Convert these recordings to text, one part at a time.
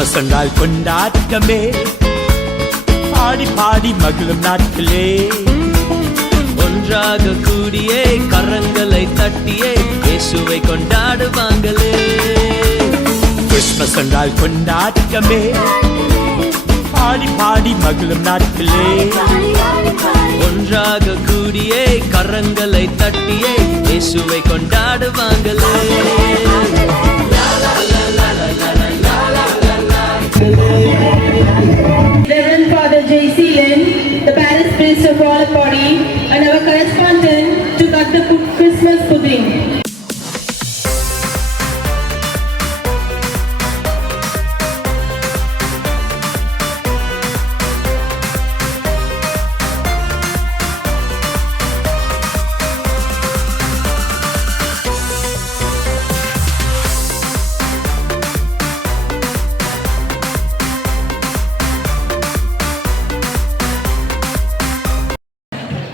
Christmas என்றால் கொண்டாட்டமே, பாடி பாடி மகிழும் நாட்களே. ஒன்றாக கூடியே கரங்களை தட்டியே இயேசுவை கொண்டாடுவாங்களே. கிறிஸ்மஸ் என்றால் கொண்டாட்டமே, பாடி பாடி மகிழும் நாட்களே. ஒன்றாக கூடியே கரங்களை தட்டியே இயேசுவை கொண்டாடுவாங்களே. Reverend Father J.C. Lin, the parish priest of Rollapodi, and our correspondent to cut the Christmas pudding.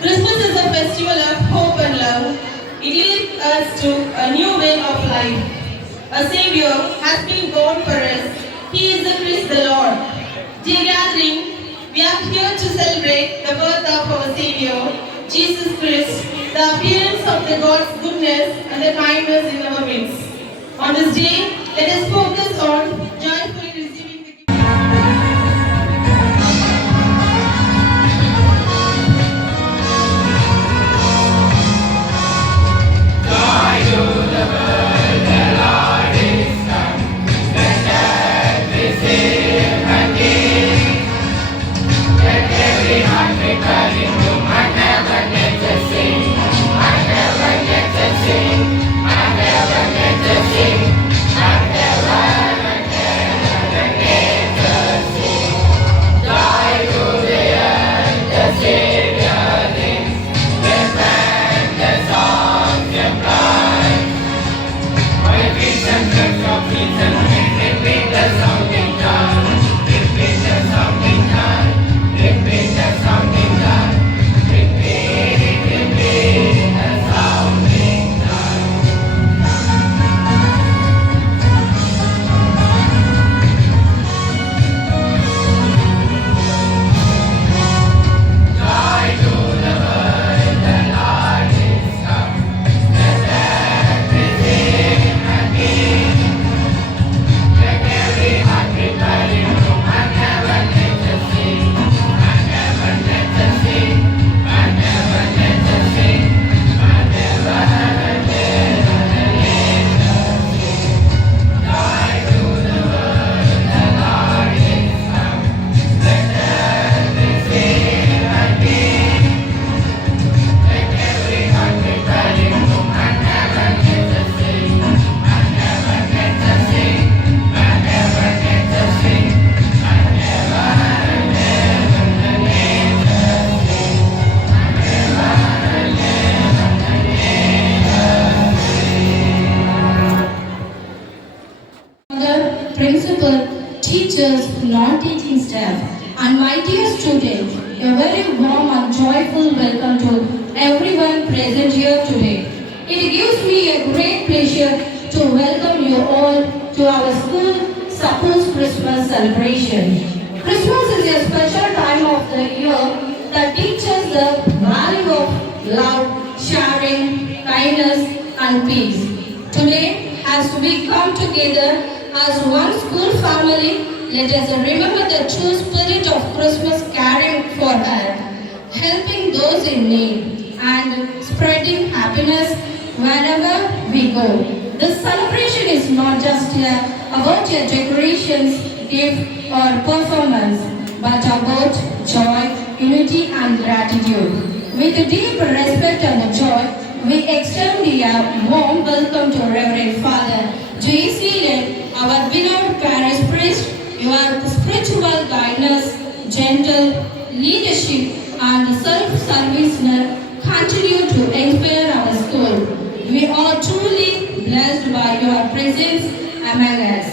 Christmas is a festival of hope and love. It leads us to a new way of life. A Savior has been born for us. He is the Christ the Lord. Dear gathering, we are here to celebrate the birth of our Savior, Jesus Christ, the appearance of the God's goodness and the kindness in our midst. On this day, let us focus on joyfully receiving the gift. Principal, teachers, non-teaching staff, and my dear students, a very warm and joyful welcome to everyone present here today. It gives me a great pleasure to welcome you all to our school supposed Christmas celebration. Christmas is a special time of the year that teaches the value of love, sharing, kindness, and peace. Today, as we come together as one school family, let us remember the true spirit of Christmas, caring for her, helping those in need, and spreading happiness wherever we go. This celebration is not just about your decorations, gift, or performance, but about joy, unity, and gratitude. With deep respect and joy, we extend a warm welcome to Reverend Father J.C. Lin, our beloved parish priest. Your spiritual guidance, gentle leadership, and self-service continue to inspire our school. We are truly blessed by your presence among us.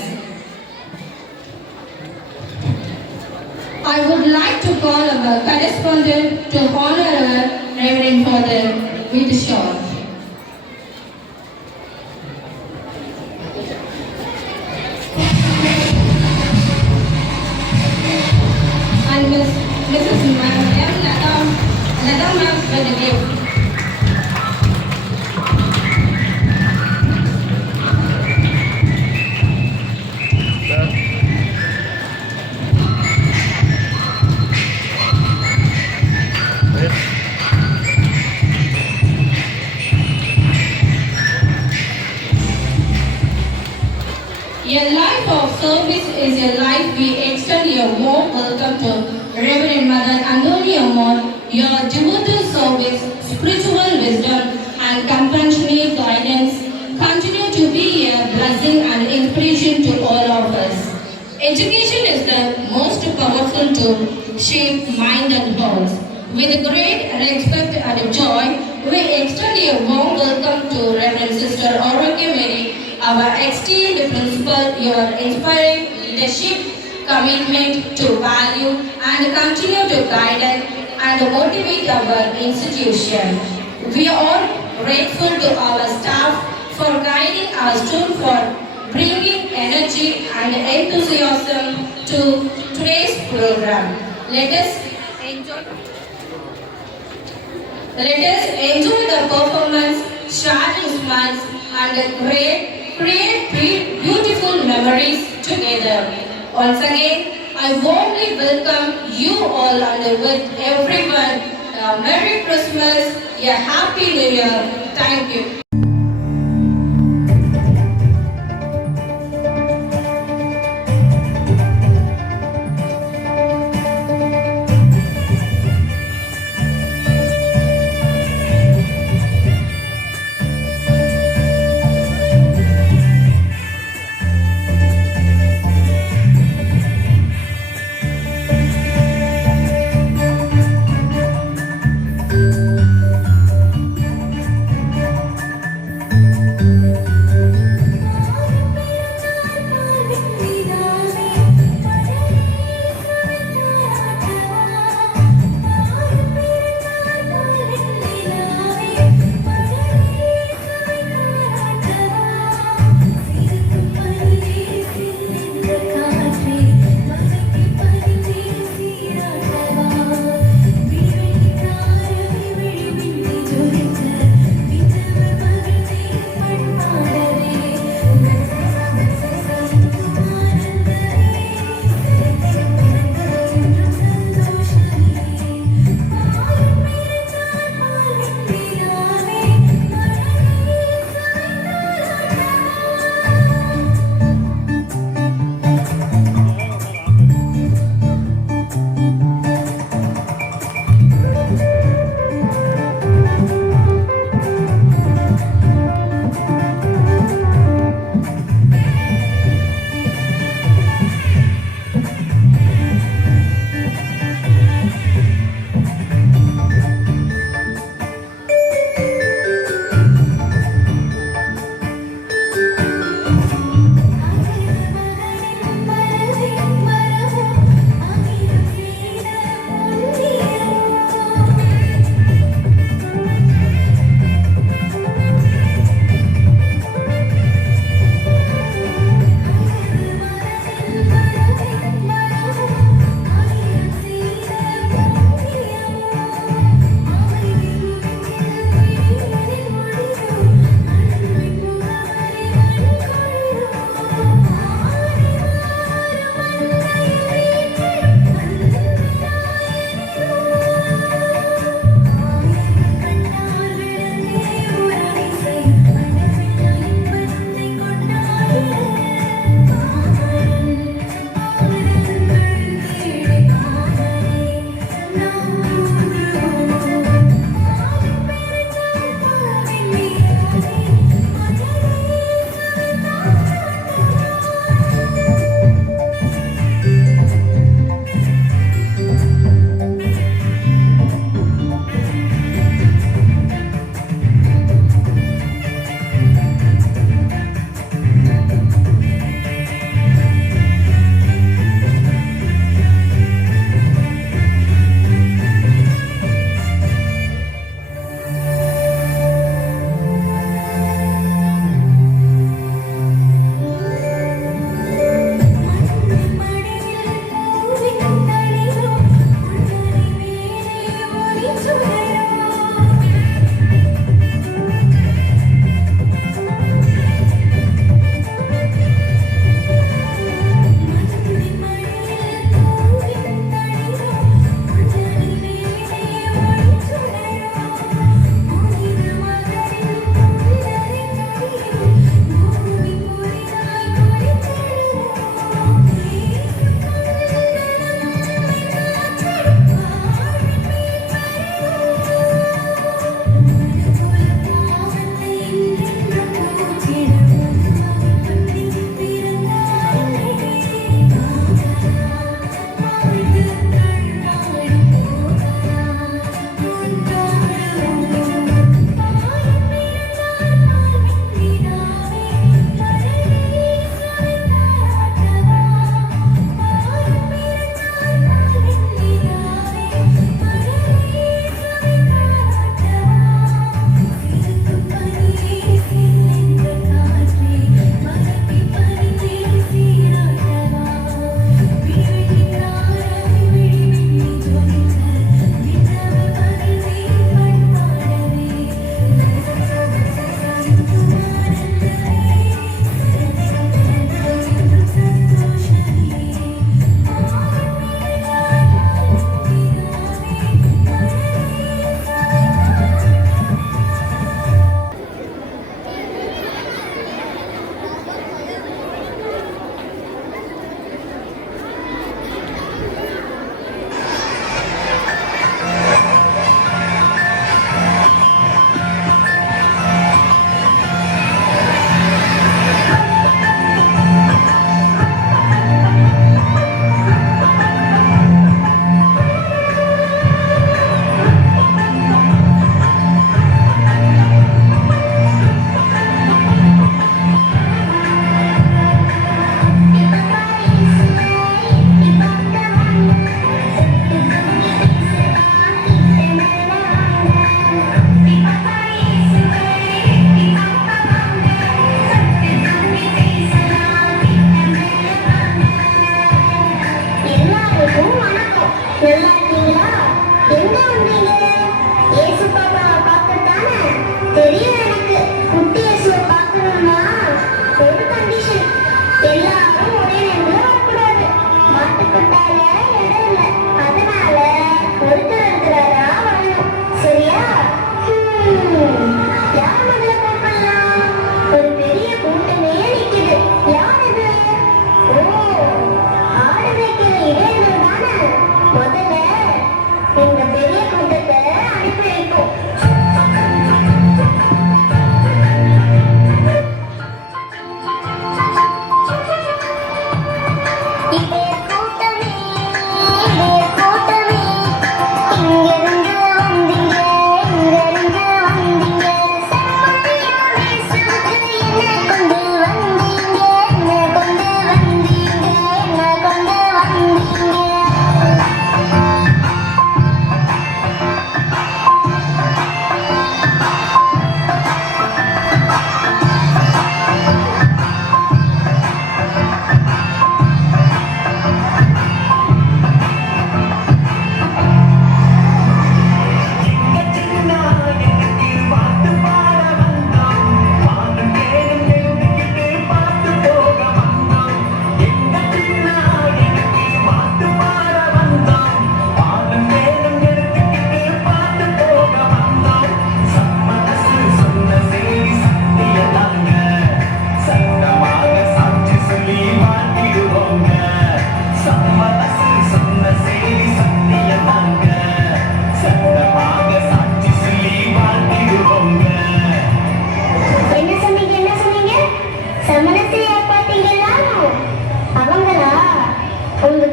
I would like to call our correspondent to honor our Reverend Father with a shot. of service is a life, we extend a warm welcome to Reverend Mother Antonia Moore, your devoted service, spiritual wisdom, and compassionate guidance continue to be a blessing and inspiration to all of us. Education is the most powerful tool, shape mind and hearts. With great respect and joy, we extend a warm welcome to Reverend Sister Oroke Mary, our esteemed principal, your inspiring leadership, commitment to value, and continue to guide and motivate our institution. We are grateful to our staff for guiding us for bringing energy and enthusiasm to today's program. Let us enjoy the performance, share smiles, and create beautiful memories together. Once again, I warmly welcome you all and with everyone. Merry Christmas, a Happy New Year. Thank you.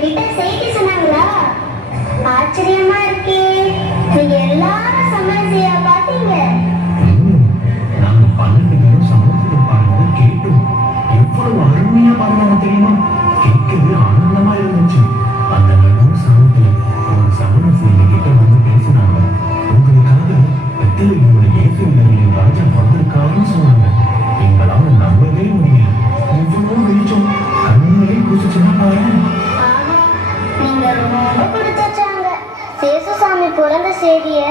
உங்ககிட்ட செய்தி சொன்னாங்களா? ஆச்சரியமா இருக்கே. நீங்க எல்லாரும் சமையல் செய்ய பாத்தீங்க. நாங்க 12 பேரும் சமுத்திரம் பாருங்க கேட்டோம். எவ்வளவு அருமையா பாருங்க தெரியுமா? கேட்கவே ஆனந்தமா இருந்துச்சு. அந்த நடுவு சமயத்துல ஒரு சமரசி எங்ககிட்ட வந்து பேசினாங்க. உங்களுக்காக பெத்தலையோட இயேசு இல்லங்களின் ராஜா வந்திருக்காருன்னு சொன்னாங்க. எங்களால நம்பவே முடியல. எவ்வளவு வெளிச்சம் கண்ணிலே குசிச்சுன்னா பாருங்க. ஆஹா, நீங்க ரொம்ப கொடுத்தாச்சாங்க. சேசுசாமி பிறந்த செய்திய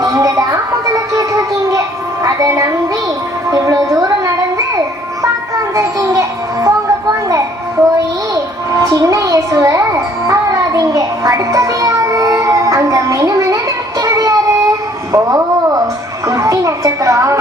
நீங்க தான் முதல்ல கேட்டிருக்கீங்க. அதை நம்பி இவ்வளவு தூரம் நடந்து பார்க்க வந்திருக்கீங்க. போங்க போங்க, போய் சின்ன இயேசுவ ஆராதிங்க. அடுத்தது யாரு? அங்க மெனு மெனு நிற்கிறது யாரு? ஓ, குட்டி நட்சத்திரம்.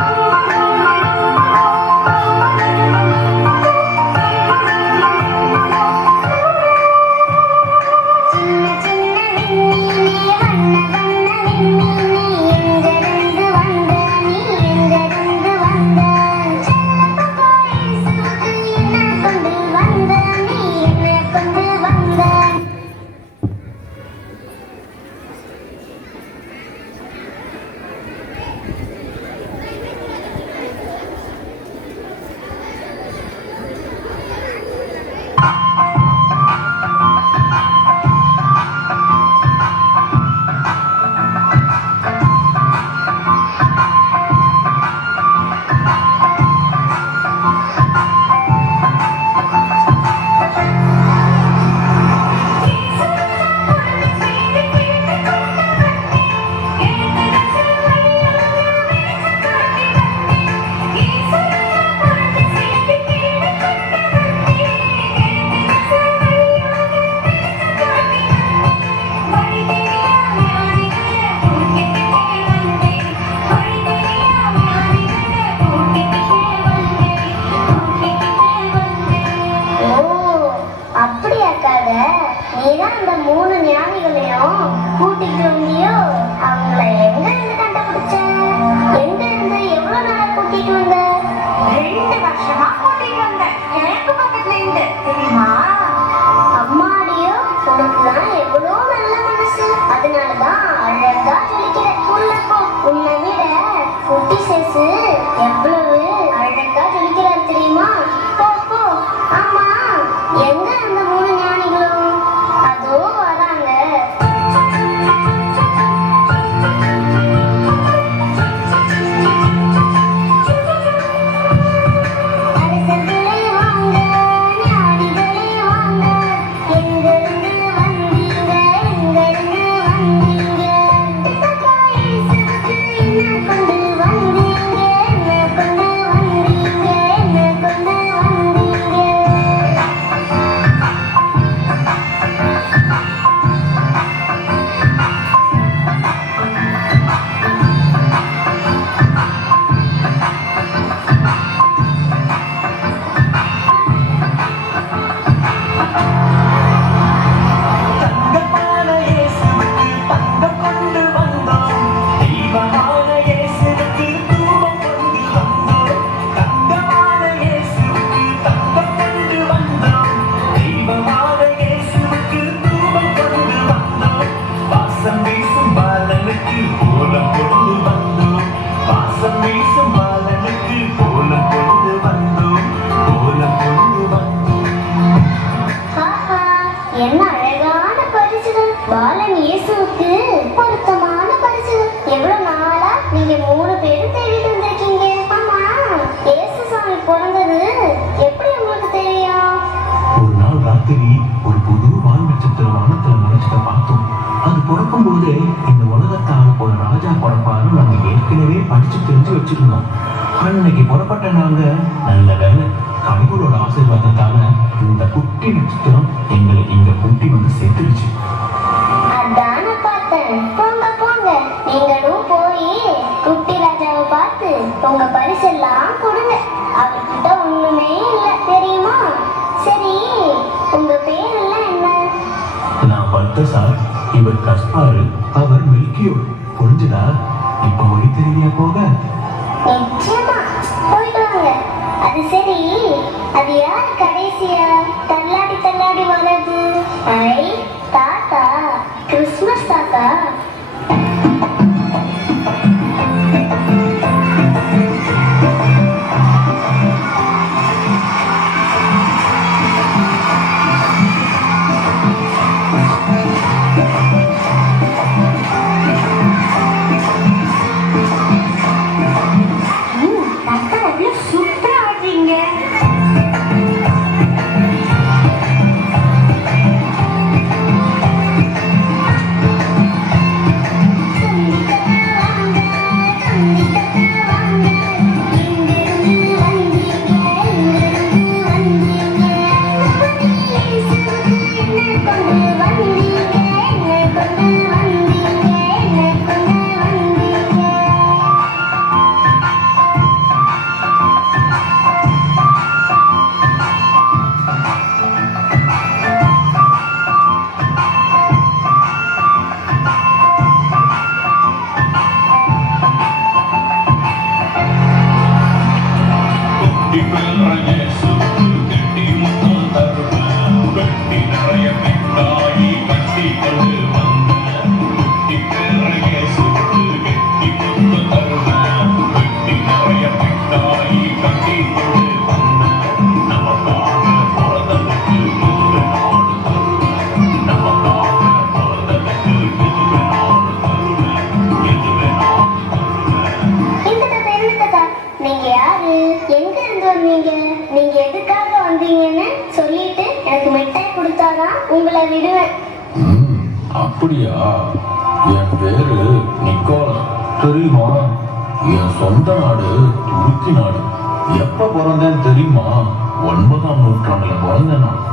நீதான் அந்த 3 ஞானிகளையும் கூட்டிட்டு வந்தியோ? அவங்கள எங்க இருந்து கண்டுபிடிச்ச? எங்க இருந்து எவ்வளவு நாளா கூட்டிட்டு வந்த? 2 வருஷமா கூட்டிட்டு வந்தேன். எனக்கு பக்கத்துல இருந்து தெரியுமா? அம்மாடியோ, உனக்குதான் எவ்வளவு நல்ல மனசு. அதனாலதான் அழகா சொல்லிக்கிற. உள்ளப்போ உன்னை விட குட்டி சேசு எவ்வளவு அழகா சொல்லிக்கிறாரு தெரியுமா? போ போ. ஆமா, எங்க அந்த 3 ஞானிகளும்? அதோ வராங்க. அரசர்களே வாங்க, ஞானிகளே வாங்க, எங்கிருந்து வந்தீங்க, எங்கிருந்து வந்தீங்க? இயேசுவுக்கு என்ன கொண்டு வந்தீங்க, என்ன கொண்டு வந்தீங்க, என்ன கொண்டு வந்தீங்க? தங்கமான இயேசுவுக்கு தங்கம் கொண்டு வந்தோம். தெய்வமான இயேசுவுக்கு தூபம் கொண்டு வந்தோம். தங்கமான இயேசுவுக்கு தங்கம் கொண்டு வந்தோம். தெய்வமான இயேசுவுக்கு தூபம் கொண்டு வந்தோம். வாசம் வீசும் பாலனுக்கு கோலம் கொண்டு வந்தோம். வாசம் வீசும் பாலனுக்கு கோலம் கொண்டு வந்தோம். கோலம் கொண்டு வந்தோம். ஆஹா, என்ன அழகான பரிசுகள்! பாலன் இயேசுவுக்கு பொருத்தமான பரிசுகள். எவ்வளவு நாளா நீங்க 3 பேரும் தேடிட்டு வந்திருக்கீங்க. ஆமா, இயேசு சாமி பிறந்தது எப்படி உங்களுக்கு தெரியும்? ஒரு நாள் ராத்திரி ஒரு புது வால் நட்சத்திர வானத்துல மறைச்சத பார்த்தோம். அது பிறக்கும் போதே இந்த உலகத்தை ஆள போற ராஜா பிறப்பான்னு நாங்க ஏற்கனவே படிச்சு தெரிஞ்சு வச்சிருந்தோம். அன்னைக்கு புறப்பட்ட நாங்க நல்ல வேலை கடவுளோட ஆசீர்வாதத்தால இந்த குட்டி நட்சத்திரம் எங்களை இங்க கூட்டி வந்து சேர்த்துருச்சு. அதான பார்த்தேன். போங்க போங்க, நீங்களும் போய் குட்டி ராஜாவை பார்த்து உங்க பரிசெல்லாம் கொடுங்க. அவர்கிட்ட ஒண்ணுமே இல்லை தெரியுமா? சரி, உங்க பேரெல்லாம் என்ன? நான் பல்தசார், இவர் கஸ்பாரு, அவர் மெல்கியோர். புரிஞ்சுதா? இப்ப வழி தெரியலையா போக? நிச்சயமா, போயிட்டு வாங்க. அது சரி, அது யார் கடைசியா தள்ளாடி தள்ளாடி வர்றது? ஐ, தாத்தா. தாத்தா எவ்வளவு சூப்பரா ஆடுறீங்க. நீங்க யாரு, எங்க இருந்து வந்தீங்க, நீங்க எதுக்காக வந்தீங்கன்னு சொல்லிட்டு எனக்கு மிட்டாய் கொடுத்தாதான் உங்களை விடுவேன். அப்படியா? என் பேரு நிக்கோலஸ். தெரியுமா? என் சொந்த நாடு துருக்கி நாடு. எப்ப பிறந்தேன் தெரியுமா? 9ஆம் நூற்றாண்டுல பிறந்தேன் நான்.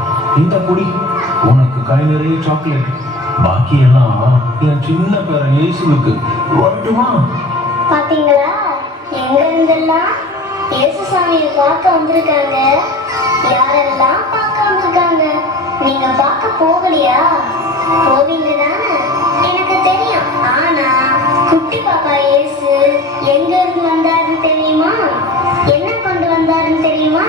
இந்த குடி, உனக்கு கை நிறைய சாக்லேட். பாக்கி எல்லாம் என் சின்ன பேரன் இயேசுவுக்கு. வரட்டுமா? பாத்தீங்களா, எங்க இருந்தெல்லாம் இயேசுசாமியை பார்க்க வந்திருக்காங்க. யாரெல்லாம் பார்க்க வந்திருக்காங்க. நீங்க பார்க்க போகலையா? போவீங்க தானே, எனக்கு தெரியும். ஆனா குட்டி பாப்பா இயேசு எங்க இருந்து வந்தாருன்னு தெரியுமா? என்ன கொண்டு வந்தாருன்னு தெரியுமா?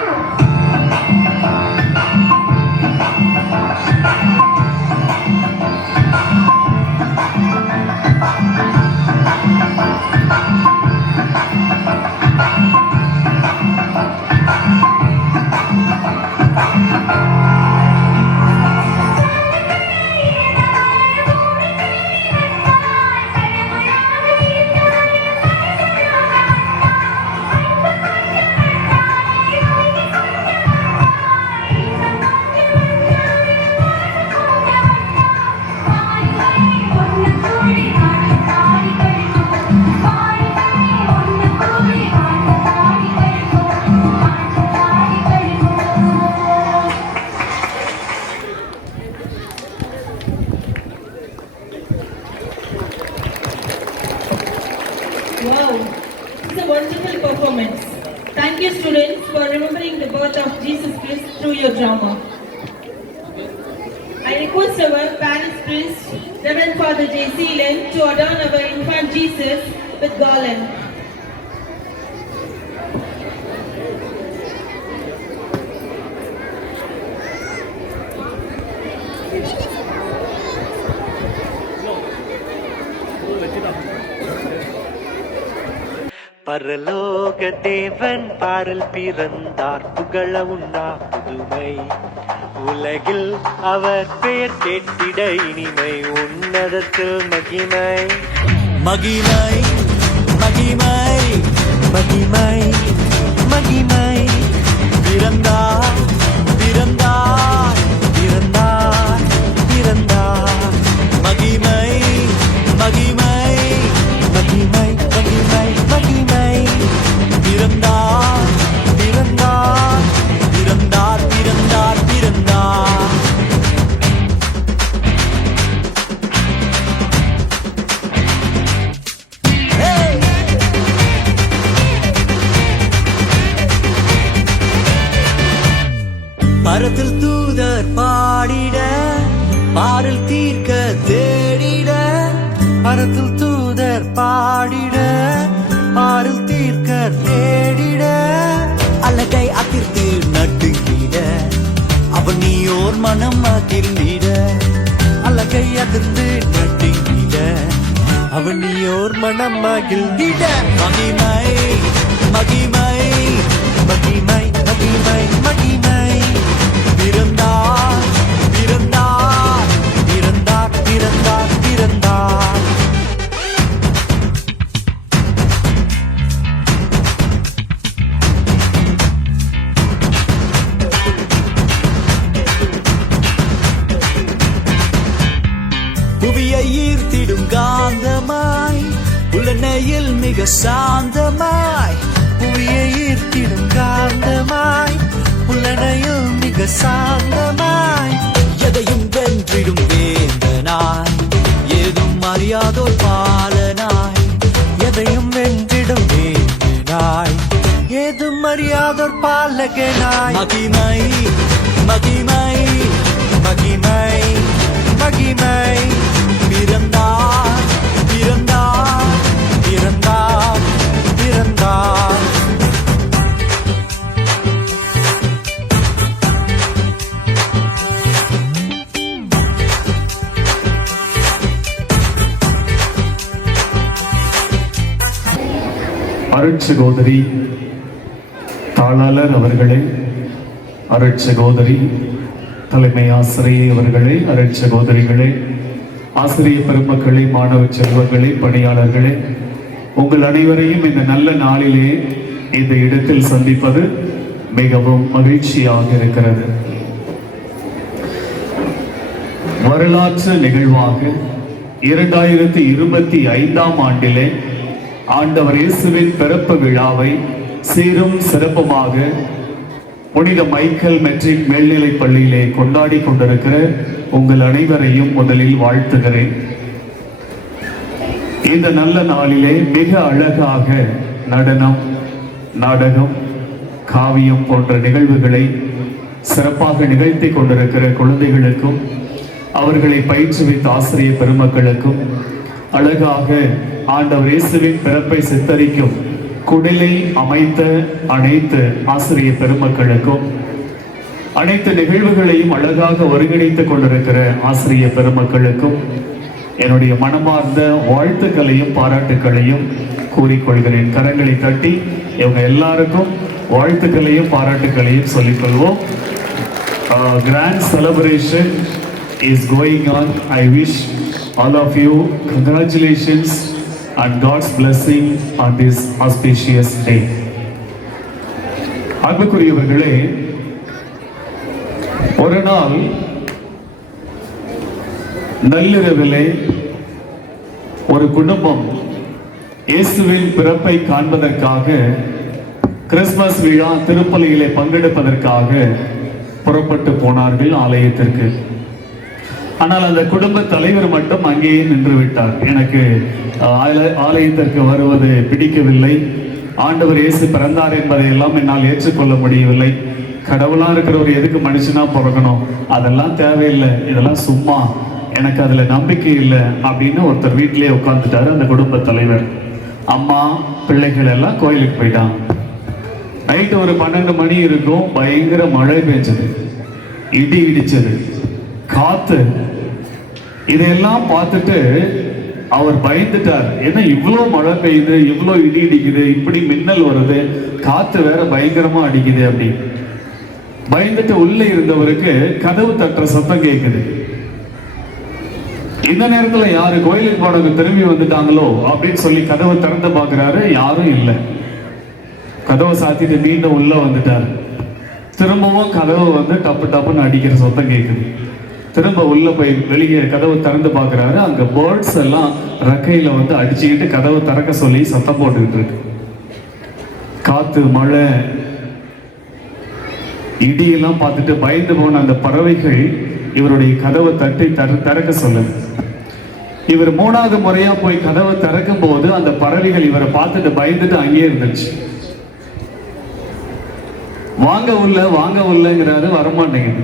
Wow, it's a wonderful performance. Thank you, students, for remembering the birth of Jesus Christ through your drama. I request our parish priest, Reverend Father J. Seelan, to adorn our infant Jesus with garland. பரலோக தேவன் barrel பிறந்தார், புகழ உண்டா புதுமை. உலகில் அவர் பெயர் கேட்டிட இனிமை, உன்னதத்தில் மகிமை. மகிமை மகிமை மகிமை மகிமை. பிறந்தார் பிறந்தார் பிறந்தார் பிறந்தார். மகிமை மகிமை மகிமை மகிமை மகிமை. பிறந்தார் பிறந்தார் பிறந்தார் பிறந்தார் பிறந்தார். பரத்தில் தூதர் பாடிட, பாரில் தீர்க்க தேடிட. பரத்தில் தூதர் பாடிட, பாரில் தீர்க்க தேடிட. அலகை அதிர்ந்து நடுங்கிட, அவன் நீயோர் மனம் அதிர்ந்திட. அலகை அதிர்ந்து நடுங்கிட, அவன் நீயோர் மனம் மகிழ்ந்திட. மகிமை மகிமை மகிமை மகிமை மகிமை பிறந்தார் பிறந்தார் பிறந்தார் பிறந்தார் பிறந்தார். புவியை ஈர்த்திடும் காந்தமாய் உலனையில் மிக சாந்தமாய். புவியை ஈர்த்திடும் காந்தமாய் புலனையில் மிக சாந்தமாய். எதையும் வென்றிடும் வேந்தனாய் ஏதும் அறியாதோர் பாலனாய். எதையும் வென்றிடும் வேந்தனாய் ஏதும் அறியாதோர் பாலகனாய். மகிமை மகிமை மகிமை மகிமை பிறந்தார் பிறந்தார் பிறந்தார் பிறந்தார். அருட்சகோதரி தாளாளர் அவர்களே, அருட்சகோதரி தலைமை ஆசிரியை அவர்களே, அருட்சகோதரிகளே, ஆசிரிய பெருமக்களே, மாணவ செல்வங்களே, பணியாளர்களே, உங்கள் அனைவரையும் இந்த நல்ல நாளிலே இந்த இடத்தில் சந்திப்பது மிகவும் மகிழ்ச்சியாக இருக்கிறது. வரலாற்று நிகழ்வாக 2025ஆம் ஆண்டிலே ஆண்டவர் இயேசுவின் பிறப்பு விழாவை சீரும் சிறப்புமாக புனித மைக்கேல் மெட்ரிக் மேல்நிலைப் பள்ளியிலே கொண்டாடி கொண்டிருக்கிற உங்கள் அனைவரையும் முதலில் வாழ்த்துகிறேன். இந்த நல்ல நாளிலே மிக அழகாக நடனம், நாடகம், காவியம் போன்ற நிகழ்வுகளை சிறப்பாக நிகழ்த்தி கொண்டிருக்கிற குழந்தைகளுக்கும் அவர்களை பயிற்றுவித்த ஆசிரியர் பெருமக்களுக்கும், அழகாக ஆண்டவர் இயேசுவின் பிறப்பை சித்தரிக்கும் குடிலை அமைத்த அனைத்து ஆசிரியர் பெருமக்களுக்கும், அனைத்து நிகழ்வுகளையும் அழகாக ஒருங்கிணைத்துக் கொண்டிருக்கிற ஆசிரியர் பெருமக்களுக்கும் என்னுடைய மனமார்ந்த வாழ்த்துக்களையும் பாராட்டுக்களையும் கூறிக்கொள்கிறேன். கரங்களை தட்டி இவங்க எல்லாருக்கும் வாழ்த்துக்களையும் பாராட்டுக்களையும் சொல்லிக்கொள்வோம். Grand celebration is going on. I wish all of you congratulations and God's blessing on this auspicious day. அன்புக்குரியவர்களே, ஒரு நாள் நள்ளிரவிலே ஒரு குடும்பம் இயேசுவின் பிறப்பை காண்பதற்காக கிறிஸ்துமஸ் விழா திருப்பலியிலே பங்கெடுப்பதற்காக புறப்பட்டு போனார்கள் ஆலயத்திற்கு. ஆனால் அந்த குடும்ப தலைவர் மட்டும் அங்கேயே நின்று விட்டார். எனக்கு ஆலயத்திற்கு வருவது பிடிக்கவில்லை, ஆண்டவர் இயேசு பிறந்தார் என்பதை எல்லாம் என்னால் ஏற்றுக்கொள்ள முடியவில்லை, கடவுளா இருக்கிறவர் எதுக்கு மனுஷனா பிறக்கணும், அதெல்லாம் தேவையில்லை, இதெல்லாம் சும்மா, எனக்கு அதுல நம்பிக்கை இல்லை அப்படின்னு ஒருத்தர் வீட்டிலேயே உட்கார்ந்துட்டாரு. அந்த குடும்ப தலைவர், அம்மா பிள்ளைகள் எல்லாம் கோயிலுக்கு போயிட்டாங்க. நைட்டு ஒரு 12 மணி இருக்கும். பயங்கர மழை பெஞ்சது, இடி இடிச்சது, காத்து. இதையெல்லாம் பார்த்துட்டு அவர் பயந்துட்டார். ஏன்னா இவ்வளோ மழை பெய்யுது, இவ்வளோ இடி இடிக்குது, இப்படி மின்னல் வருது, காத்து வேற பயங்கரமா அடிக்குது அப்படி பயந்துட்டு உள்ள இருந்தவருக்கு கதவு தட்டுற சத்தம் கேட்குது. இந்த நேரத்துல யாரு கோயிலுக்கு போனவங்க திரும்பி வந்துட்டாங்களோ அப்படின்னு சொல்லி கதவை திறந்து பார்க்கிறாரு. யாரும் இல்லை. கதவை சாத்திட்டு மீண்டும் உள்ள வந்துட்டாரு. திரும்பவும் கதவு டப்பு டப்புன்னு அடிக்கிற சத்தம் கேட்குது. திரும்ப உள்ள போய் வெளியே கதவை திறந்து பார்க்கிறாரு. அங்க பேர்ட்ஸ் எல்லாம் ரெக்கையில அடிச்சுக்கிட்டு கதவை திறக்க சொல்லி சத்தம் போட்டுக்கிட்டு இருக்கு. காத்து, மழை, இடியெல்லாம் பார்த்துட்டு பயந்து போன அந்த பறவைகள் இவருடைய கதவை தட்டி திறக்க சொல்லுது. இவர் 3வது முறையா போய் கதவை திறக்கும் போது அந்த பறவைகள் இவரை பார்த்துட்டு பயந்துட்டு அங்கேயே இருந்துச்சு. வாங்க உள்ள, வாங்க உள்ளங்கிறாரு, வரமாட்டேங்குது.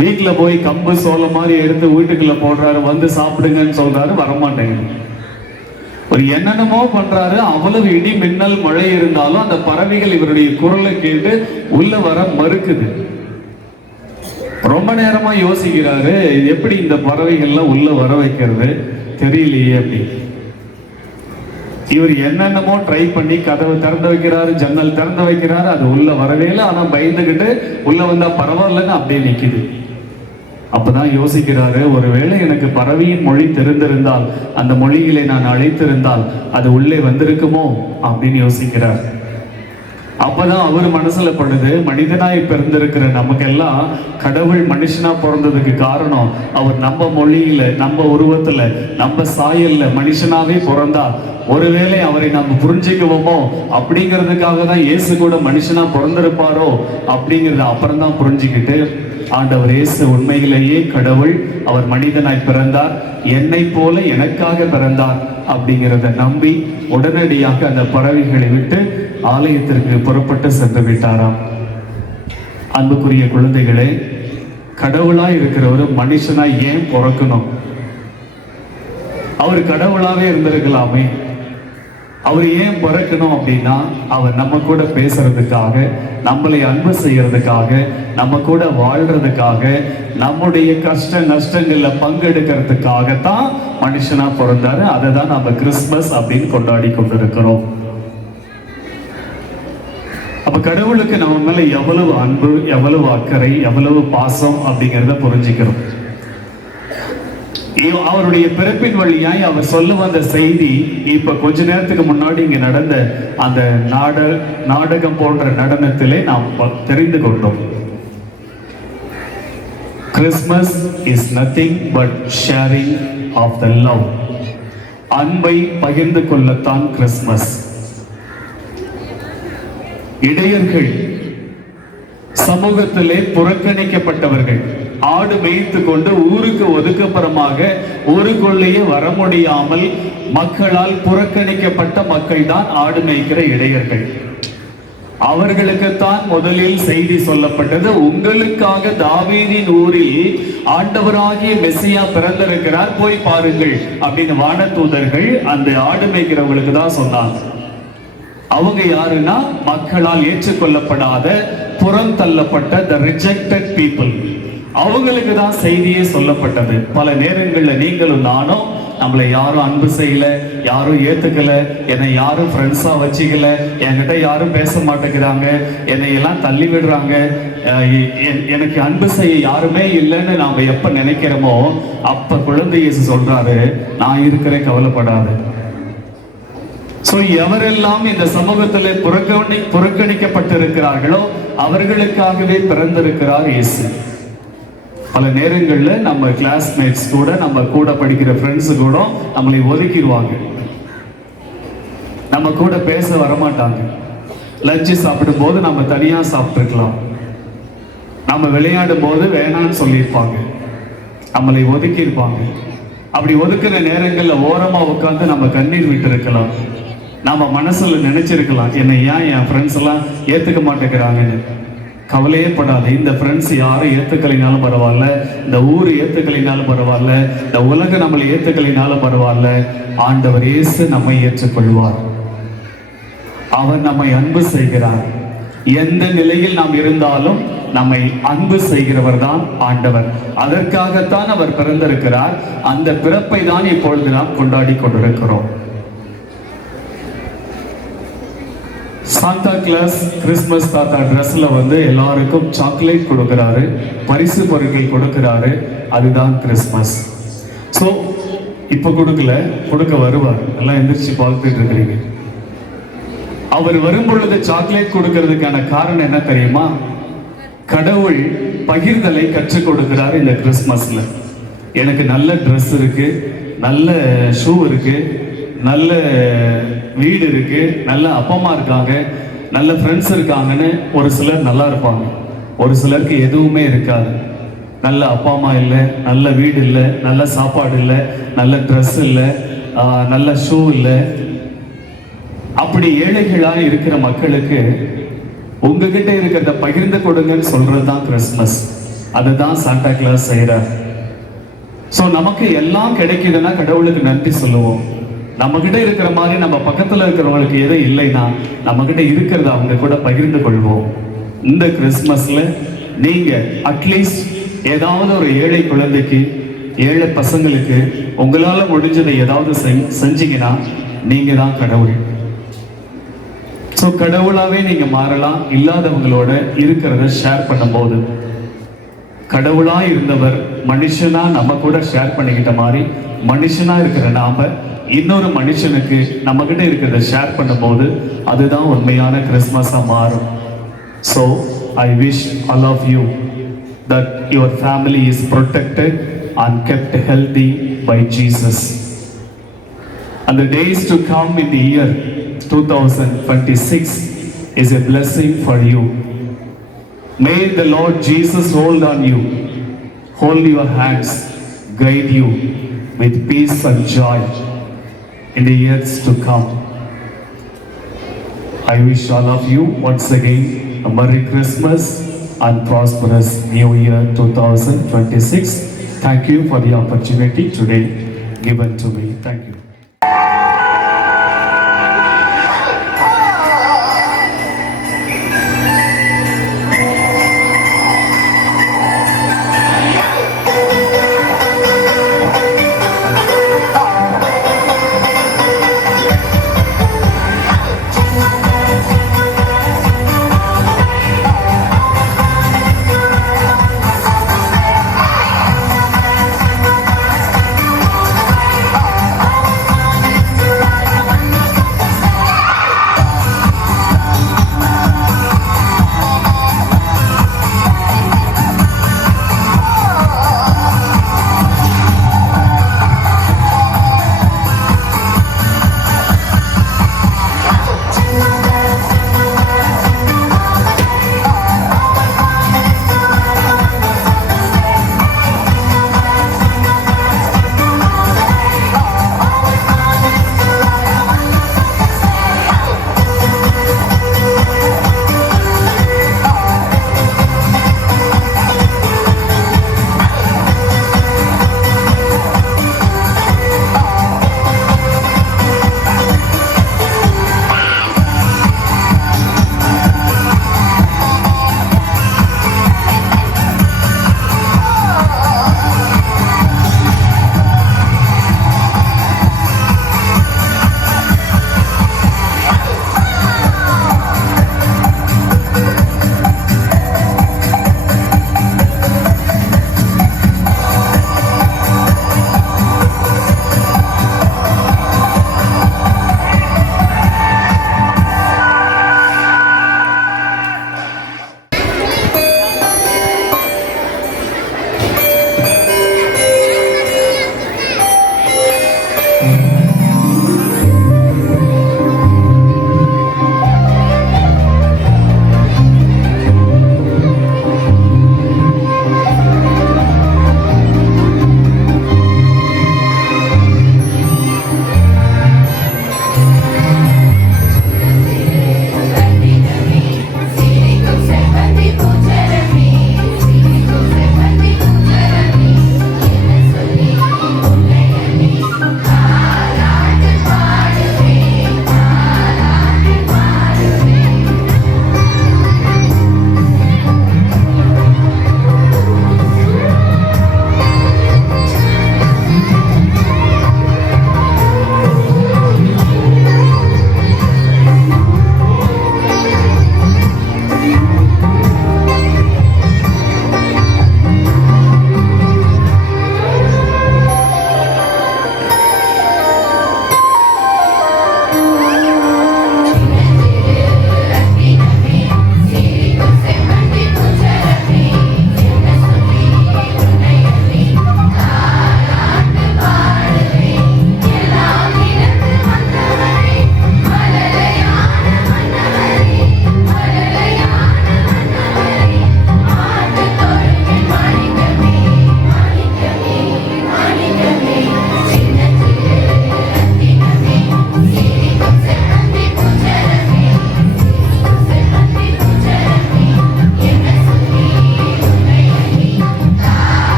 வீட்டுல போய் கம்பு சோளம் மாதிரி எடுத்து வீட்டுக்குள்ள போடுறாரு, வந்து சாப்பிடுங்கன்னு சொல்றாரு, வரமாட்டேங்குது. ஒரு என்னென்னமோ பண்றாரு. அவ்வளவு இடி மின்னல் மழை இருந்தாலும் அந்த பறவைகள் இவருடைய குரலை கேட்டு உள்ள வர மறுக்குது. ரொம்ப நேரமா யோசிக்கிறாரு, எப்படி இந்த பறவைகள்லாம் உள்ள வர வைக்கிறது தெரியலையே அப்படி. இவர் என்னென்னமோ ட்ரை பண்ணி கதவை திறந்து வைக்கிறாரு, ஜன்னல் திறந்து வைக்கிறாரு, அது உள்ள வரவே இல்லை. ஆனா பயந்துகிட்டு உள்ள வந்தா பரவாயில்லன்னு அப்படியே நிக்குது. அப்பதான் யோசிக்கிறாரு, ஒருவேளை எனக்கு பறவையின் மொழி தெரிந்திருந்தால், அந்த மொழிகளை நான் அழைத்திருந்தால் அது உள்ளே வந்திருக்குமோ அப்படின்னு யோசிக்கிறார். அப்பதான் அவர் மனசுல படுது, மனிதனாய் பிறந்திருக்கிற நமக்கெல்லாம் கடவுள் மனுஷனா பிறந்ததுக்கு காரணம் அவர் நம்ம மொழியில, நம்ம உருவத்துல, நம்ம சாயல்ல மனுஷனாவே பிறந்தா ஒருவேளை அவரை நம்ம புரிஞ்சுக்குவோமோ அப்படிங்கிறதுக்காக தான் இயேசு கூட மனுஷனா பிறந்திருப்பாரோ அப்படிங்கிறத அப்புறம் தான் புரிஞ்சுக்கிட்டு, ஆண்டவர் இயேசு உண்மையிலேயே கடவுள், அவர் மனிதனாய் பிறந்தார், என்னை போல எனக்காக பிறந்தார் அப்படிங்கிறத நம்பி உடனடியாக அந்த பறவைகளை விட்டு ஆலயத்திற்கு புறப்பட்டு சென்று விட்டாராம். அன்புக்குரிய குழந்தைகளே, கடவுளாய் இருக்கிறவர் மனுஷனாய் ஏன் பிறக்கணும்? அவர் கடவுளாவே இருந்திருக்கலாமே. அவர் ஏன் பிறக்கணும் அப்படின்னா, அவர் நம்ம கூட பேசுறதுக்காக, நம்மளை அன்பு செய்யறதுக்காக, நம்ம கூட வாழ்றதுக்காக, நம்முடைய கஷ்ட நஷ்டங்கள்ல பங்கெடுக்கிறதுக்காகத்தான் மனுஷனா பிறந்தாரு. அதை தான் நம்ம கிறிஸ்துமஸ் அப்படின்னு கொண்டாடி கொண்டிருக்கிறோம். அப்ப கடவுளுக்கு நம்ம மேல எவ்வளவு அன்பு, எவ்வளவு அக்கறை, எவ்வளவு பாசம் அப்படிங்கிறத புரிஞ்சுக்கிறோம். அவருடைய பிறப்பின் வழியாய் அவர் சொல்ல வந்த செய்தி இப்ப கொஞ்ச நேரத்துக்கு முன்னாடி இங்க நடந்த அந்த நாடகம் போன்ற நடனத்திலே நாம் தெரிந்து கொண்டோம். Christmas is nothing but sharing of the love. அன்பை பகிர்ந்து கொள்ளத்தான் கிறிஸ்மஸ். இடையர்கள், சமூகத்திலே புறக்கணிக்கப்பட்டவர்கள், ஆடு மேய்த்து கொண்டு ஊருக்கு ஒதுக்கப்புறமாக ஊருக்குள்ளேயே வர முடியாமல் மக்களால் புறக்கணிக்கப்பட்ட மக்கள் தான் ஆடு மேய்க்கிற இடையர்கள். அவர்களுக்குத்தான் முதலில் செய்தி சொல்லப்பட்டது, உங்களுக்காக தாவீதின் ஊரில் ஆண்டவராகிய மெசியா பிறந்திருக்கிறார், போய் பாருங்கள் அப்படின்னு வானதூதர்கள் அந்த ஆடு மேய்க்கிறவங்களுக்கு தான் சொன்னாங்க. அவங்க யாருன்னா, மக்களால் ஏற்றுக்கொள்ளப்படாத, புறம் தள்ளப்பட்ட the rejected people. அவங்களுக்கு தான் செய்தியே சொல்லப்பட்டது. பல நேரங்களில் நீங்களும் நானும், நம்மளை யாரும் அன்பு செய்யல, யாரும் ஏத்துக்கல, என்னை யாரும் ஃப்ரெண்ட்ஸா வச்சுக்கல, என்கிட்ட யாரும் பேச மாட்டேங்கிறாங்க, என்னை எல்லாம் தள்ளி விடுறாங்க, எனக்கு அன்பு செய்ய யாருமே இல்லைன்னு நாம எப்ப நினைக்கிறோமோ அப்ப குழந்தை இயேசு சொல்றாரு, நான் இருக்கிறேன், கவலைப்படாது. சோ எவரெல்லாம் இந்த சமூகத்தில் புறக்கணிக்கப்பட்டிருக்கிறார்களோ அவர்களுக்காகவே பிறந்திருக்கிறார் இயேசு. பல நேரங்கள்ல நம்ம கிளாஸ்மேட்ஸ் கூட, நம்ம கூட படிக்கிற ஃப்ரெண்ட்ஸ் கூட நம்மளை ஒதுக்கிடுவாங்க, நம்ம கூட பேச வரமாட்டாங்க. லஞ்சு சாப்பிடும் போது நம்ம தனியா சாப்பிட்டுருக்கலாம், நம்ம விளையாடும் போது வேணான்னு சொல்லியிருப்பாங்க, நம்மளை ஒதுக்கி இருப்பாங்க. அப்படி ஒதுக்கிற நேரங்கள்ல ஓரமா உட்காந்து நம்ம கண்ணீர் விட்டு இருக்கலாம். நம்ம மனசுல நினைச்சிருக்கலாம், என்னை ஏன் என் ஃப்ரெண்ட்ஸ் எல்லாம் ஏத்துக்க மாட்டேங்கிறாங்கன்னு. கவலையே படாது, இந்த ஃப்ரெண்ட்ஸ் யாரும் ஏத்துக்கலைனாலும் பரவாயில்ல, இந்த ஊர் ஏத்துக்கலைனாலும் பரவாயில்ல, இந்த உலகம் நம்மளை ஏத்துக்கலைனாலும் பரவாயில்ல, ஆண்டவர் இயேசு நம்மை ஏற்றுக்கொள்வார். அவர் நம்மை அன்பு செய்கிறார். எந்த நிலையில் நாம் இருந்தாலும் நம்மை அன்பு செய்கிறவர் தான் ஆண்டவர். அதற்காகத்தான் அவர் பிறந்திருக்கிறார். அந்த பிறப்பை தான் இப்பொழுது நாம் கொண்டாடி கொண்டிருக்கிறோம். சாந்தா கிளாஸ் கிறிஸ்மஸ் தாத்தா ட்ரெஸ்ல எல்லாருக்கும் சாக்லேட் கொடுக்கிறாரு, பரிசு பொருட்கள் கொடுக்கிறாரு. அதுதான் கிறிஸ்மஸ். ஸோ இப்ப கொடுக்க வருவார். எல்லாம் எந்திரிச்சு பார்த்துட்டு இருக்கிறீங்க. அவர் வரும் பொழுது சாக்லேட் கொடுக்கிறதுக்கான காரணம் என்ன தெரியுமா? கடவுள் பகிர்தலை கற்றுக் கொடுக்கிறார் இந்த கிறிஸ்மஸ்ல. எனக்கு நல்ல ட்ரெஸ் இருக்கு, நல்ல ஷூ இருக்கு, நல்ல வீடு இருக்கு, நல்ல அப்பா அம்மா இருக்காங்க, நல்ல ஃப்ரெண்ட்ஸ் இருக்காங்கன்னு ஒரு சிலர் நல்லா இருப்பாங்க. ஒரு சிலருக்கு எதுவுமே இருக்காது. நல்ல அப்பா அம்மா இல்லை, நல்ல வீடு இல்லை, நல்ல சாப்பாடு இல்லை, நல்ல ட்ரெஸ் இல்லை, நல்ல ஷூ இல்லை. அப்படி ஏழைகளாக இருக்கிற மக்களுக்கு உங்ககிட்ட இருக்கிறத பகிர்ந்து கொடுங்கன்னு சொல்றது தான் கிறிஸ்மஸ். அதுதான் சாண்டா கிளாஸ் செய்யறார். ஸோ நமக்கு எல்லாம் கிடைக்குதுன்னா கடவுளுக்கு நன்றி சொல்லுவோம். நம்ம கிட்ட இருக்கிற மாதிரி நம்ம பக்கத்துல இருக்கிறவங்களுக்கு எதுவும் இல்லைன்னா நம்ம கிட்ட இருக்கிறத அவங்க கூட பகிர்ந்து கொள்வோம். இந்த கிறிஸ்மஸ்ல நீங்க அட்லீஸ்ட் ஏதாவது ஒரு ஏழை குழந்தைக்கு, ஏழை பசங்களுக்கு உங்களால முடிஞ்சதை ஏதாவது செஞ்சீங்கன்னா நீங்க தான் கடவுள். ஸோ கடவுளாவே நீங்க மாறலாம். இல்லாதவங்களோட இருக்கிறத ஷேர் பண்ணும்போது, கடவுளா இருந்தவர் மனுஷனா நம்ம கூட ஷேர் பண்ணிக்கிட்ட மாதிரி, மனுஷனா இருக்கிற நாம இன்னொரு மனுஷனுக்கு நம்ம கிட்ட இருக்கிறத ஷேர் பண்ணும்போது அதுதான் உண்மையான கிறிஸ்மஸா மாறும். So I wish all of you that your family is protected and kept healthy by Jesus. And the days to come in the year 2026 is a blessing for you. May the Lord Jesus hold on you, hold your hands, guide you with peace and joy in the years to come. I wish all of you once again a Merry Christmas and prosperous New Year 2026. Thank you for the opportunity today given to me. Thank you.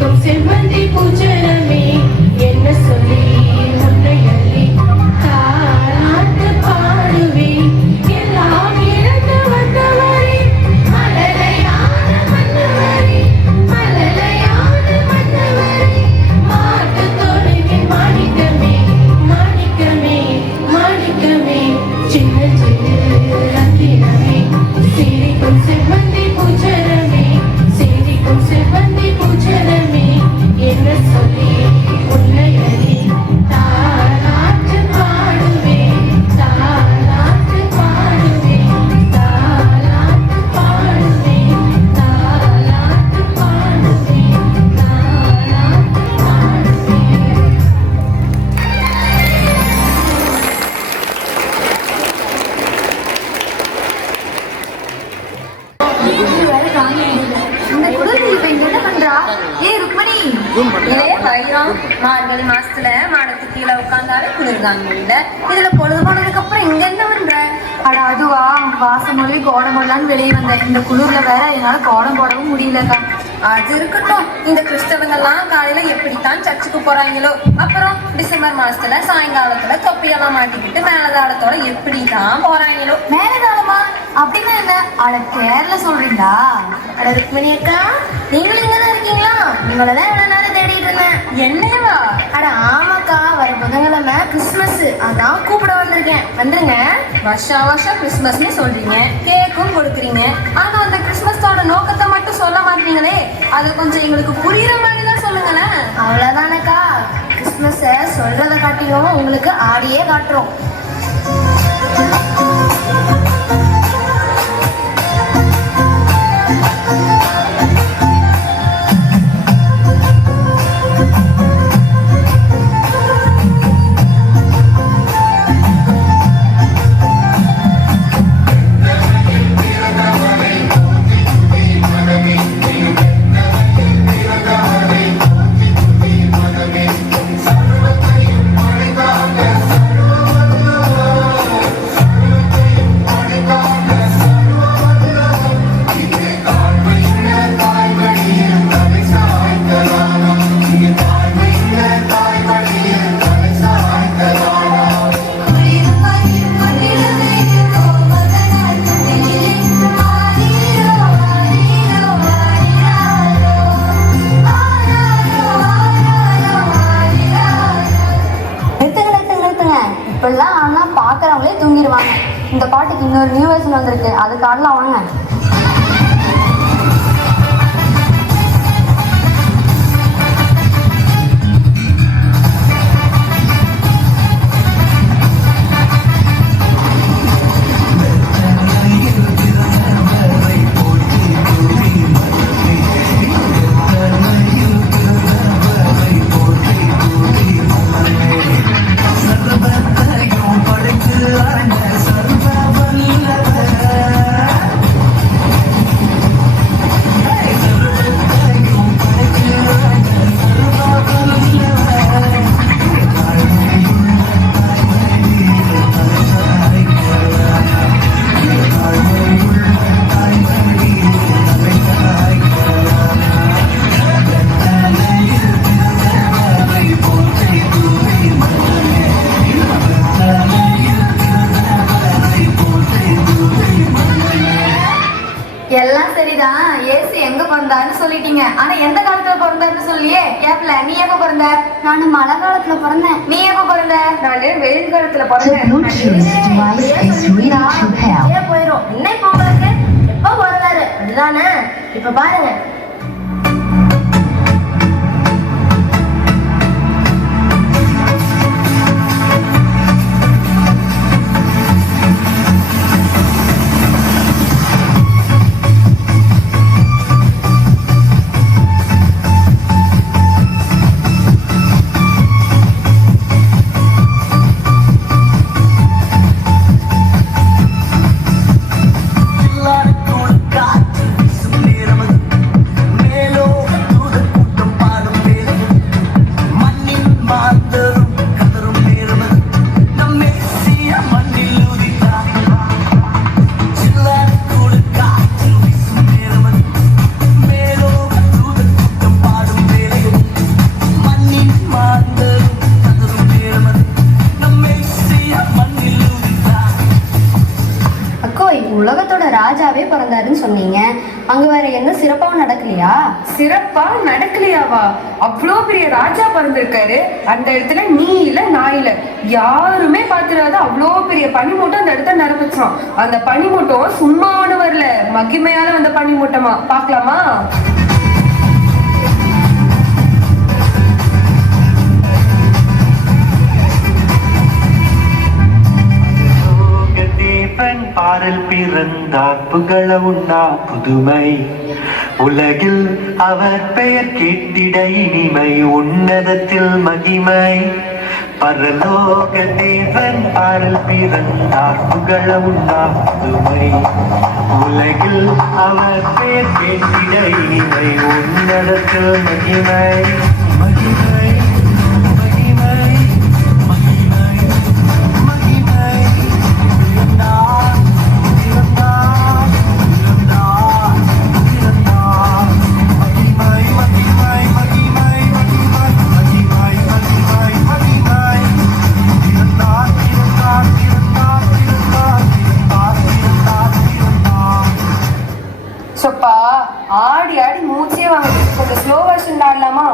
சிரிக்கும் செவ்வந்தி பூச்சரமே என்ன சொல்லி உன்னை அள்ளி தாராட்டு பாடுவேன் எல்லாம் இழந்து வந்தவரே மலலையான மன்னவரே மலலையான மன்னவரே மாட்டு தொழுகின் மாணிக்கமே மாணிக்கமே மாணிக்கமே சின்ன சின்ன ரத்தினமே சிரிக்கும் செவ்வந்தி பூச்சரமே சிரிக்கும் செவ்வந்தி பூச்சரமே என்ன சொல்லி உன்னை அறி தாலாட்டு பாடுவேன் தாலாட்டு பாடுவேன் தாலாட்டு பாடுவேன் தாலாட்டு பாடுவேன் தாலாட்டு பாடுவேன். இந்த குதிரை இப்ப இங்க என்ன பண்றா? ஏய் ருக்மணி, மார்கழி மாசத்துல மாடத்து கீழே உட்கார்ந்தாலே குளிர்தாங்க இல்ல. இதுல பொழுது போனதுக்கு அப்புறம் இங்க என்ன பண்ற? அட அதுவா, வாசம் மொழி கோடம் போடலான்னு வெளியே வந்தேன். இந்த குளிர்ல வேற என்னால கோடம் போடவும் முடியலக்கா. அது இருக்கட்டும், இந்த கிறிஸ்தவங்க எல்லாம் காலையில எப்படித்தான் சர்ச்சுக்கு போறாங்களோ. அப்புறம் டிசம்பர் மாசத்துல சாயங்காலத்துல தொப்பியெல்லாம் மாட்டிக்கிட்டு மேலதாளத்தோட எப்படிதான் போறாங்களோ. மேலதாளமா அப்படின்னா என்ன? அட கேரள சொல்றீங்களா? அட ருக்மணி அக்கா, நீங்களும் இங்கதான் இருக்கீங்களா? உங்களதான் எவ்வளவு நேரம் தேடிட்டு இருந்தேன். என்னவா? அட ஆமாக்கா, வர புதன்கிழமை கிறிஸ்துமஸ், அதான் கூப்பிட வந்திருக்கேன். வந்துருங்க. வருஷா வருஷம் கிறிஸ்துமஸ்னு சொல்றீங்க, கேக்கும் கொடுக்குறீங்க. ஆனா அந்த கிறிஸ்துமஸோட நோக்கத்தை மட்டும் சொல்ல மாட்டீங்களே. அது கொஞ்சம் எங்களுக்கு புரியுற மாதிரி தான் சொல்லுங்களேன். அவ்வளவுதானக்கா, கிறிஸ்துமஸ சொல்றத காட்டிலும் உங்களுக்கு ஆடியே காட்டுறோம். இப்பெல்லாம் ஆனா பாக்குறவங்களே தூங்கிடுவாங்க. இந்த பாட்டுக்கு இன்னொரு நியூ வெர்ஷன் வந்திருக்கு, அதுக்கு ஆடலாம் வாங்க. எல்லாம் சரிதான், ஏசு எங்க பிறந்தாருன்னு சொல்லிட்டீங்க. ஆனா எந்த காலத்துல பிறந்தாருன்னு சொல்லியே கேப்ல. நீ எப்ப பிறந்த? நானு மழை காலத்துல பிறந்தேன். நீ எப்ப பிறந்த? நானு வெயில் காலத்துல பிறந்தேன். போயிரும். என்ன இப்ப உங்களுக்கு எப்ப பிறந்தாரு அதுதானே? இப்ப பாருங்க, எல்லாருக்கும் காற்று வீசும் நேரம் அது. ராஜாவே பிறந்தாருன்னு சொன்னீங்க. அங்க வேற என்ன சிறப்பாவும் நடக்கலையா? சிறப்பா நடக்கலையாவா? அவ்வளோ பெரிய ராஜா பிறந்திருக்காரு. அந்த இடத்துல நீ இல்ல நான் இல்ல யாருமே பாத்துறாத அவ்வளோ பெரிய பனிமூட்டம் அந்த இடத்துல நிரம்பிச்சான். அந்த பனிமூட்டம் சும்மானு வரல, மகிமையால வந்த பனிமூட்டமா. பாக்கலாமா? தேவன் பாரல் பிறந்தார் புகழ உண்ணா புதுமை உலகில் அவர் பெயர் கேட்டிட இனிமை உன்னதத்தில் மகிமை பரலோக தேவன் பாரல் பிறந்தார் புகழ உண்ணா புதுமை உலகில் அவர் பெயர் கேட்டிட இனிமை உன்னதத்தில் மகிமை மகிமை சொப்பா ஆடி ஆடி மூச்சே வாங்குது. கொஞ்சம் ஸ்லோ வெர்ஷன் ஆடலாமா?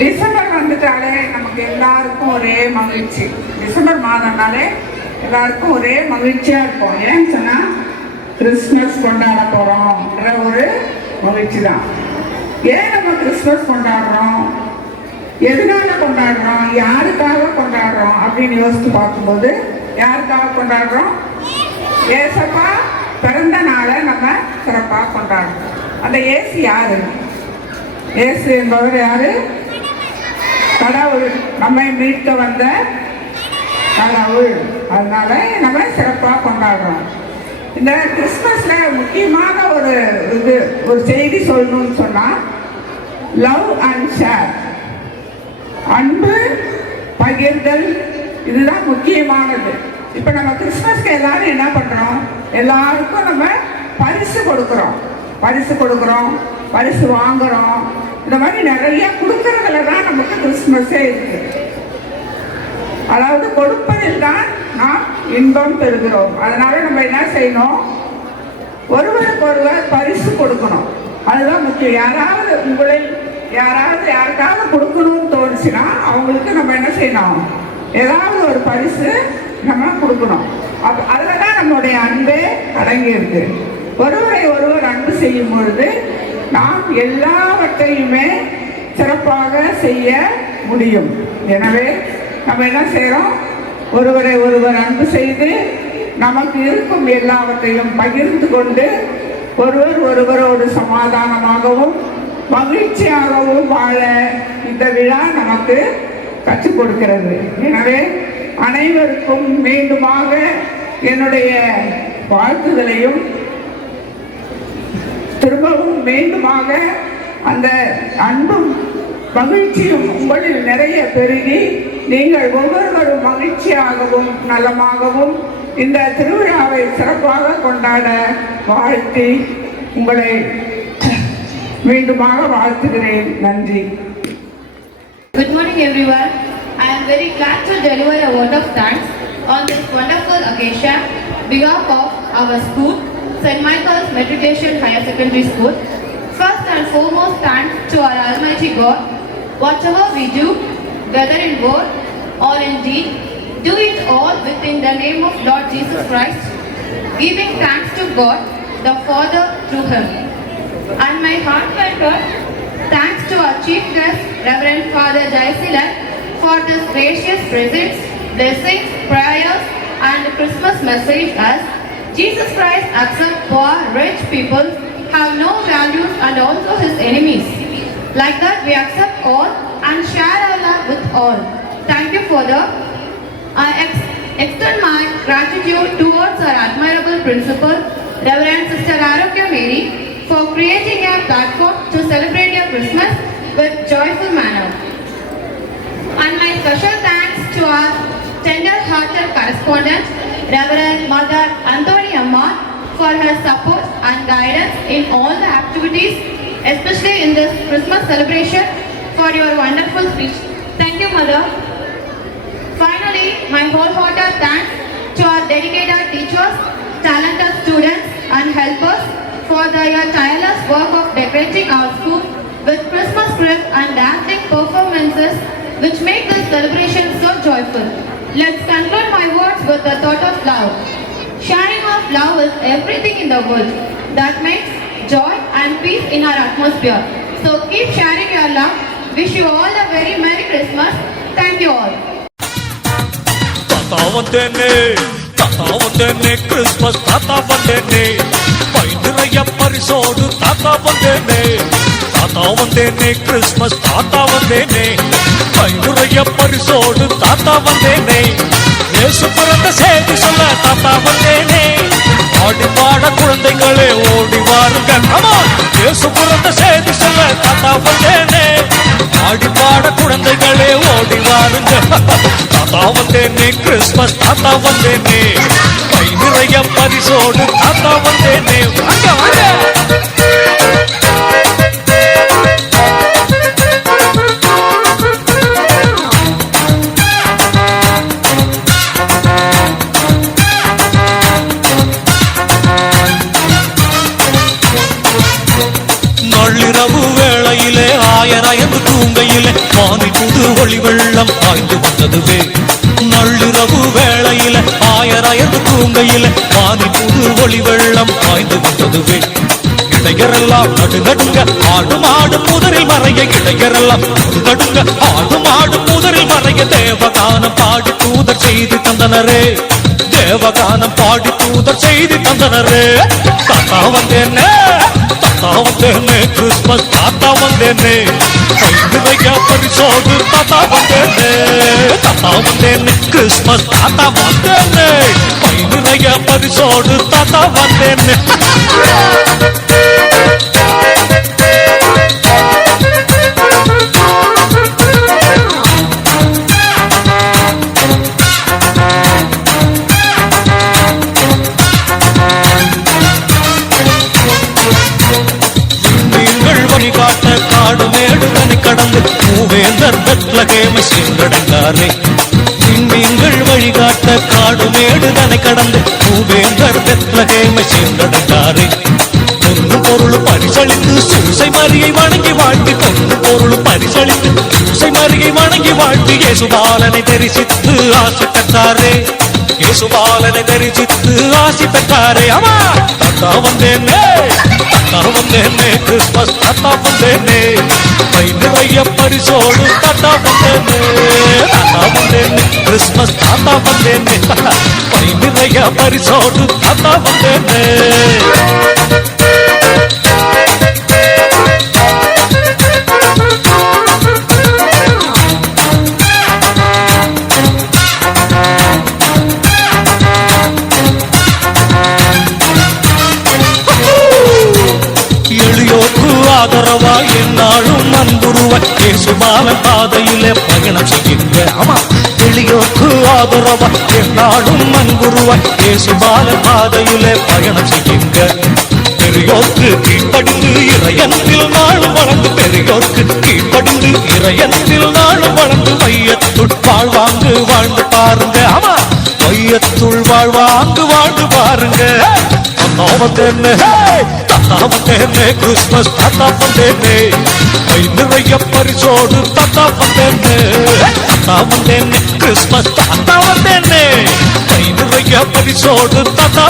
டிசம்பர் வந்துட்டாலே நமக்கு எல்லாருக்கும் ஒரே மகிழ்ச்சி. டிசம்பர் மாதம்னாலே எல்லாருக்கும் ஒரே மகிழ்ச்சியா இருக்கும். ஏன்னு சொன்னா கிறிஸ்மஸ் கொண்டாட போறோம்ன்ற ஒரு மகிழ்ச்சி தான். ஏன் நம்ம கிறிஸ்மஸ் கொண்டாடுறோம், எதனால கொண்டாடுறோம், யாருக்காக கொண்டாடுறோம் அப்படின்னு யோசித்து பார்க்கும்போது, யாருக்காக கொண்டாடுறோம்? ஏசப்பா பிறந்த நாளை நம்ம சிறப்பாக கொண்டாடுறோம். அந்த ஏசு யாரு? ஏசு என்பவர் யாரு? கடவுள், நம்மை மீட்க வந்த கடவுள். அதனால நம்ம சிறப்பாக கொண்டாடுறோம். இந்த கிறிஸ்மஸ்ல முக்கியமான ஒரு செய்தி சொல்லணும்னு சொன்னா, லவ் அண்ட் ஷேர், அன்பு பகிர்தல், இதுதான் முக்கியமானது. இப்போ நம்ம கிறிஸ்மஸ்க்கு எல்லாரும் என்ன பண்றோம்? எல்லாருக்கும் நம்ம பரிசு கொடுக்குறோம், பரிசு வாங்குறோம். இந்த மாதிரி நிறைய கொடுக்கறதுல தான் நமக்கு கிறிஸ்மஸே இருக்கு. அதாவது கொடுப்பதில் தான் நாம் இன்பம் பெறுகிறோம். அதனால நம்ம என்ன செய்யணும்? ஒருவருக்கு ஒருவர் பரிசு கொடுக்கணும். அதுதான் முக்கியம். யாருக்காவது கொடுக்கணும்னு தோணுச்சுன்னா அவங்களுக்கு நம்ம என்ன செய்யணும்? ஏதாவது ஒரு பரிசு நம்ம கொடுக்கணும். அதில் தான் நம்மளுடைய அன்பே அடங்கியிருக்கு. ஒருவரை ஒருவர் அன்பு செய்யும் பொழுது நாம் எல்லாவற்றையுமே சிறப்பாக செய்ய முடியும். எனவே நம்ம என்ன செய்கிறோம்? ஒருவரை ஒருவர் அன்பு செய்து நமக்கு இருக்கும் எல்லாவற்றையும் பகிர்ந்து கொண்டு ஒருவரோடு சமாதானமாகவும் மகிழ்ச்சியாகவும் வாழ இந்த விழா நமக்கு கற்றுக் கொடுக்கிறது. எனவே அனைவருக்கும் மீண்டுமாக என்னுடைய வாழ்த்துதலையும், திரும்பவும் மீண்டுமாக அந்த அன்பும் மகிழ்ச்சியும் உங்களில் நிறைய பெருகி நீங்கள் ஒவ்வொருவரும் மகிழ்ச்சியாகவும் நலமாகவும் இந்த திருவிழாவை சிறப்பாக கொண்டாட வாழ்த்தி உங்களை மீண்டுமாக வாழ்த்துகிறேன். நன்றி. Good morning everyone. I am very glad to deliver a word of thanks on this wonderful occasion behalf of our school, St. Michael's Matriculation Higher Secondary School. First and foremost, thanks to our Almighty God. Whatever we do, whether in word or in deed, do it all within the name of Lord Jesus Christ, giving thanks to God, the Father, through Him. And my heartfelt thanks to our chief guest, Reverend Father Jaisilan, for this gracious presents, blessings, prayers, and Christmas message as Jesus Christ accepts poor, rich people, have no values, and also His enemies. Like that, we accept all and share our love with all. Thank you, Father. I extend my gratitude towards our admirable principal, Reverend Sister Arokya Mary, for creating a platform to celebrate your Christmas with joyful manner. And my special thanks to our tender-hearted correspondent, Reverend Mother Anthony Amma, for her support and guidance in all the activities, especially in this Christmas celebration, for your wonderful speech. Thank you, Mother. Finally, my wholehearted thanks to our dedicated teachers, talented students and helpers for their tireless work of decorating our school with Christmas script and dancing performances which make this celebration so joyful. Let's conclude my words with the thought of love. Sharing of love is everything in the world. That makes joy and peace in our atmosphere. So keep sharing your love. Wish you all a very Merry Christmas. Thank you all. தாத்தா வந்தேனே Christmas தாத்தா வந்தேனே by நிறைய பரிசோடு தாத்தா வந்தேனே Christmas தாத்தா வந்தேனே by நிறைய பரிசோடு தாத்தா வந்தேனே இயேசு பிறந்த செய்தி சொல்ல தாத்தா வந்தேனே ஆடி பாட குழந்தைகளே ஓடி வாருங்க இயேசு பிறந்த செய்தி சொல்ல தாத்தா வந்தேனே ஆடி பாட குழந்தைகளே ஓடி வாருங்க தாத்தா வந்தேனே கிறிஸ்மஸ் தாத்தா வந்தேனே கை நிறைய பரிசோடு தாத்தா வந்தேனே வாங்க வாங்க நள்ளிரவு வேளையிலே ஆயராயந்து தூங்கையிலே வானில் புது ஒளி வெள்ளம் பாய்ந்து வந்ததுவே நள்ளிரவு வேளையிலே ஆய ஆயராயர்ந்து தூங்கையில் வானி புது ஒளி வெள்ளம் பாய்ந்து வந்ததுவே இடையரெல்லாம் நடுநடுங்க ஆடும் ஆடும் முதலில் மறைய இடையரெல்லாம் நடுநடுங்க ஆடும் ஆடும் முதலில் மறைய தேவகானம் பாடி தூதர் செய்தி தந்தனரே தேவகானம் பாடி தூதர் செய்தி தந்தனரே தாத்தா வந்தேனே கிறிஸ்மஸ் தாத்தா வந்தேனே நிறைய பரிசோடு தாத்தா வந்தேனே கிறிஸ்மஸ் தாத்தா வந்தேனே நிறைய பரிசோடு தாத்தா வந்தேனே வழிகாட்ட காடு மேடுதனை கடந்து மூவேந்தர் பெத்லகேமை சென்றடைந்தாரே நீங்கள் வழிகாட்ட காடு மேடுதனை கடந்து மூவேந்தர் பெத்லகேமை சென்றடைந்தாரே பொண்ணு பொருள் பரிசளித்து சூசை மரியை வணங்கி வாழ்த்தி பொண்ணு பொருள் பரிசளித்து சூசை மரியை வணங்கி வாழ்த்தி இயேசுபாலனை தரிசித்து ஆசி பெற்றாரே இயேசுபாலனை தரிசித்து ஆசி பெற்றாரே ஆமா தாத்தா வந்தேனே கிறிஸ்மஸ் தாத்தா வந்தேனே நிறைய பரிசோடு தாத்தா வந்தேனே கிறிஸ்மஸ் தாத்தா வந்தேனே நிறைய பரிசோடு தாத்தா வந்தேனே ஆதரவா என்னாலும் அன்புருவாய் இயேசுபாலன் பாதையிலே பயணம் செய்கின்ற ஆமா எளியோர்க்கு ஆதரவா என்னாலும் அன்புருவாய் இயேசுபாலன் பாதையிலே பயணம் செய்கின்ற பெரியோர்க்கு கீழ்ப்படிந்து இறையன்பில் நாளும் வளர்ந்து பெரியோர்க்கு கீழ்ப்படிந்து இறையன்பில் நாளும் வளர்ந்து வையத்துள் வாழ்வாங்கு வாழ்ந்து பாருங்க ஆமா வையத்துள் வாழ்வாங்கு வாழ்ந்து பாருங்க வந்தேனே கிறிஸ்மஸ் தாத்தா வந்தேனே நிறைய பரிசோடு தாத்தா வந்தேனே கிறிஸ்மஸ் தாத்தா வந்தேனே நிறைய பரிசோடு தாத்தா